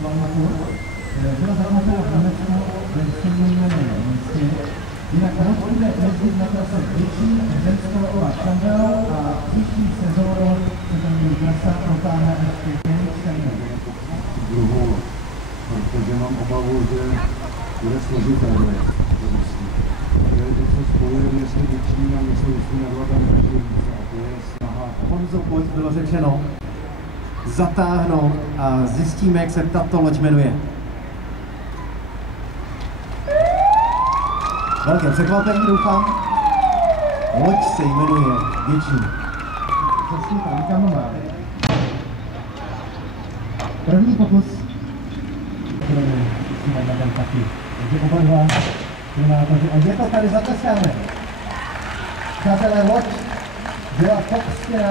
byla zakoupena v Německu ve středním místě. Jinak loď bude jezdit na trase Děčín, Hřensko a Šandel a příští sezónu se tam trasa protáhne ještě Koníčkami. Druhou, protože mám obavu, že bude složité to ústí. Že se spojuje město Děčín a město Ústí nad Labem Vršovice a to je snaha. Honzo, pojď, bylo řečeno, zatáhnout a zjistíme, jak se tato loď jmenuje. Velké překvapení, doufám. Loď se jmenuje Děčín. Přesně tam, kam máme. První pokus. Musíme na ten taky. Takže oba dva. A je to tady zatleskáme. Přátelé, loď byla popstěna